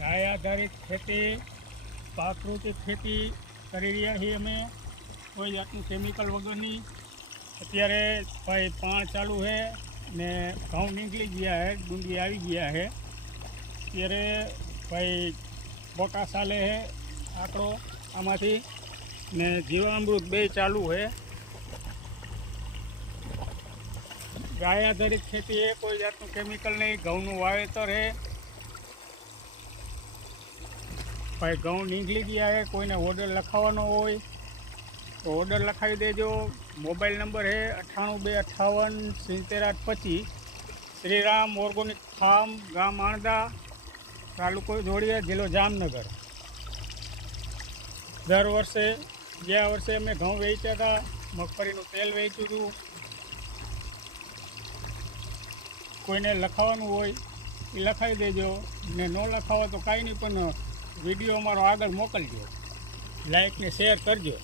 ગાય આધારિત ખેતી, પ્રાકૃતિક ખેતી કરી રહ્યા છીએ અમે, કોઈ જાતનું કેમિકલ વગરની. અત્યારે ભાઈ પાણ ચાલુ છે ને ઘઉં નીકળી ગયા છે, ડુંગળી આવી ગયા છે. અત્યારે ભાઈ પોટાશ ચાલે છે આંકડો આમાંથી ને જીવામૃત બે ચાલુ છે. ગાય આધારિત ખેતી છે, કોઈ જાતનું કેમિકલ નહીં. ઘઉંનું વાવેતર છે ભાઈ. ઘઉં નીકળી ગયા છે. કોઈને ઓર્ડર લખાવવાનો હોય તો ઓર્ડર લખાવી દેજો. મોબાઈલ નંબર છે 98258785. શ્રીરામ ઓર્ગોનિક ફાર્મ, ગામ આણદા, તાલુકો જોડિયા, જિલ્લો જામનગર. દર વર્ષે ગયા વર્ષે અમે ઘઉં વેચ્યા હતા, મગફળીનું તેલ વેચ્યું હતું. કોઈને લખાવવાનું હોય એ લખાવી દેજો ને ન લખાવો તો કાંઈ નહીં, પણ વિડીયો અમારો આગળ મોકલજો, લાઈક ને શેર કરજો.